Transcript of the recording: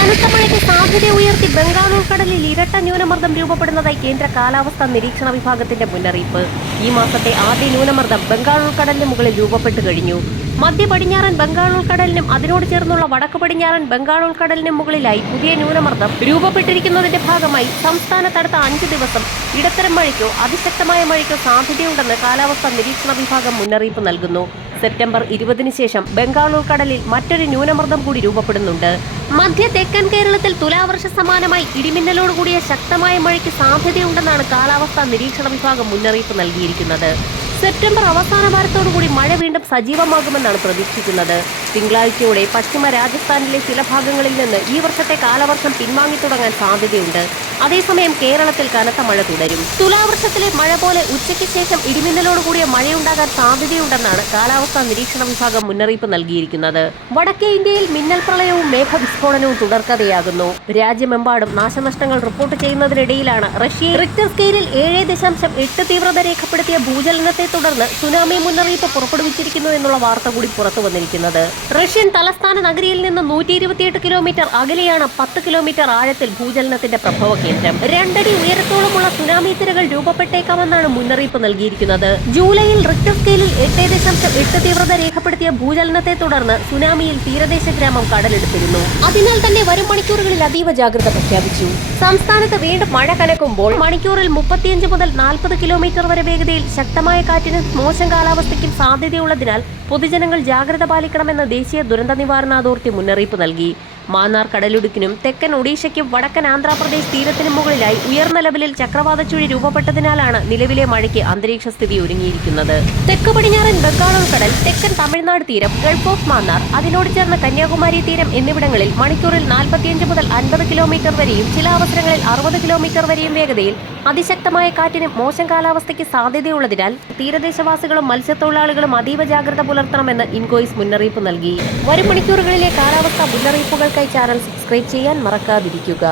കനത്ത മഴയ്ക്ക് സാധ്യത ഉയർത്തി ബംഗാൾ ഉൾക്കടലിൽ ഇരട്ട ന്യൂനമർദ്ദം രൂപപ്പെടുന്നതായി കേന്ദ്ര കാലാവസ്ഥാ നിരീക്ഷണ വിഭാഗത്തിന്റെ മുന്നറിയിപ്പ്. ഈ മാസത്തെ ആദ്യ ന്യൂനമർദ്ദം ബംഗാൾ ഉൾക്കടലിന് മുകളിൽ രൂപപ്പെട്ടു കഴിഞ്ഞു. മധ്യ പടിഞ്ഞാറൻ ബംഗാൾ ഉൾക്കടലിനും അതിനോട് ചേർന്നുള്ള വടക്ക് പടിഞ്ഞാറൻ ബംഗാൾ ഉൾക്കടലിനും മുകളിലായി പുതിയ ന്യൂനമർദ്ദം രൂപപ്പെട്ടിരിക്കുന്നതിന്റെ ഭാഗമായി സംസ്ഥാനത്ത് അടുത്ത അഞ്ച് ദിവസം ഇടത്തരം മഴയ്ക്കോ അതിശക്തമായ മഴയ്ക്കോ സാധ്യതയുണ്ടെന്ന് കാലാവസ്ഥാ നിരീക്ഷണ വിഭാഗം മുന്നറിയിപ്പ് നൽകുന്നു. സെപ്റ്റംബർ ഇരുപതിന് ശേഷം ബംഗാൾ ഉൾക്കടലിൽ മറ്റൊരു ന്യൂനമർദ്ദം കൂടി രൂപപ്പെടുന്നുണ്ട്. മധ്യ തെക്കൻ കേരളത്തിൽ തുലാവർഷ സമാനമായി ഇടിമിന്നലോട് കൂടിയ ശക്തമായ മഴയ്ക്ക് സാധ്യതയുണ്ടെന്നാണ് കാലാവസ്ഥാ നിരീക്ഷണ വിഭാഗം മുന്നറിയിപ്പ് നൽകിയിരിക്കുന്നത്. സെപ്റ്റംബർ അവസാന വാരത്തോടുകൂടി മഴ വീണ്ടും സജീവമാകുമെന്നാണ് പ്രതീക്ഷിക്കുന്നത്. തിങ്കളാഴ്ചയോടെ പശ്ചിമ രാജസ്ഥാനിലെ ചില ഭാഗങ്ങളിൽ നിന്ന് ഈ വർഷത്തെ കാലവർഷം പിൻവാങ്ങി തുടങ്ങാൻ സാധ്യതയുണ്ട്. അതേസമയം കേരളത്തിൽ കനത്ത മഴ തുടരും. തുലാവർഷത്തിലെ മഴ പോലെ ഉച്ചയ്ക്ക് ശേഷം ഇടിമിന്നലോട് കൂടിയ മഴയുണ്ടാകാൻ സാധ്യതയുണ്ടെന്നാണ് കാലാവസ്ഥാ നിരീക്ഷണ വിഭാഗം മുന്നറിയിപ്പ് നൽകിയിരിക്കുന്നത്. വടക്കേ ഇന്ത്യയിൽ മിന്നൽ പ്രളയവും മേഘവിസ്ഫോടനവും തുടർക്കഥയാകുന്നു. രാജ്യമെമ്പാടും നാശനഷ്ടങ്ങൾ റിപ്പോർട്ട് ചെയ്യുന്നതിനിടയിലാണ് റഷ്യ റിക്ടർ സ്കെയിലിൽ ഏഴ് ദശാംശം എട്ട് തീവ്രത രേഖപ്പെടുത്തിയ ഭൂചലനത്തെ തുടർന്ന് സുനാമി മുന്നറിയിപ്പ് പുറപ്പെടുവിച്ചിരിക്കുന്നു എന്നുള്ള വാർത്ത കൂടി പുറത്തു വന്നിരിക്കുന്നത്. റഷ്യൻ തലസ്ഥാന നഗരിയിൽ നിന്ന് നൂറ്റി കിലോമീറ്റർ അകലെയാണ് പത്ത് കിലോമീറ്റർ ആഴത്തിൽ ഭൂചലനത്തിന്റെ പ്രഭവ കേന്ദ്രം രണ്ടടി ഉയരത്തോളമുള്ള സുനാമി തിരകൾ രൂപപ്പെട്ടേക്കാമെന്നാണ് മുന്നറിയിപ്പ് നൽകിയിരിക്കുന്നത്. ജൂലൈയിൽ റിക്ടർ സ്കെയിലിൽ എട്ട് ദശാംശം എട്ട് തീവ്രത രേഖപ്പെടുത്തിയ ഭൂചലനത്തെ തുടർന്ന് സുനാമിയിൽ തീരദേശ ഗ്രാമം കടലെടുത്തിരുന്നു. അതിനാൽ തന്നെ വരും മണിക്കൂറുകളിൽ അതീവ ജാഗ്രത പ്രഖ്യാപിച്ചു. സംസ്ഥാനത്ത് വീണ്ടും മഴ കനക്കുമ്പോൾ മണിക്കൂറിൽ മുപ്പത്തിയഞ്ച് മുതൽ നാൽപ്പത് കിലോമീറ്റർ വരെ വേഗതയിൽ ശക്തമായ കാറ്റിനും മോശം കാലാവസ്ഥയ്ക്കും സാധ്യതയുള്ളതിനാൽ പൊതുജനങ്ങൾ ജാഗ്രത പാലിക്കണമെന്ന് ദേശീയ ദുരന്ത നിവാരണ അതോറിറ്റി മുന്നറിയിപ്പ് നൽകി. മാന്നാർ കടലിടുക്കിനും തെക്കൻ ഒഡീഷയ്ക്കും വടക്കൻ ആന്ധ്രാപ്രദേശ് തീരത്തിനും മുകളിലായി ഉയർന്ന ലെവലിൽ ചക്രവാത ചുഴി രൂപപ്പെട്ടതിനാലാണ് നിലവിലെ മഴയ്ക്ക് അന്തരീക്ഷ സ്ഥിതി ഒരുങ്ങിയിരിക്കുന്നത്. തെക്ക് പടിഞ്ഞാറൻ ബംഗാൾ ഉൾക്കടൽ തെക്കൻ തമിഴ്നാട് തീരം ഗൾഫ് ഓഫ് മാന്നാർ അതിനോട് ചേർന്ന കന്യാകുമാരി തീരം എന്നിവിടങ്ങളിൽ മണിക്കൂറിൽ നാൽപ്പത്തിയഞ്ച് മുതൽ അൻപത് കിലോമീറ്റർ വരെയും ചില അവസരങ്ങളിൽ അറുപത് കിലോമീറ്റർ വരെയും വേഗതയിൽ അതിശക്തമായ കാറ്റിനും മോശം കാലാവസ്ഥയ്ക്ക് സാധ്യതയുള്ളതിനാൽ തീരദേശവാസികളും മത്സ്യത്തൊഴിലാളികളും അതീവ ജാഗ്രത പുലർത്തണമെന്ന് ഇൻകോയിസ് മുന്നറിയിപ്പ് നൽകി. വരും മണിക്കൂറുകളിലെ കാലാവസ്ഥാ മുന്നറിയിപ്പുകൾക്കായി ചാനൽ സബ്സ്ക്രൈബ് ചെയ്യാൻ മറക്കാതിരിക്കുക.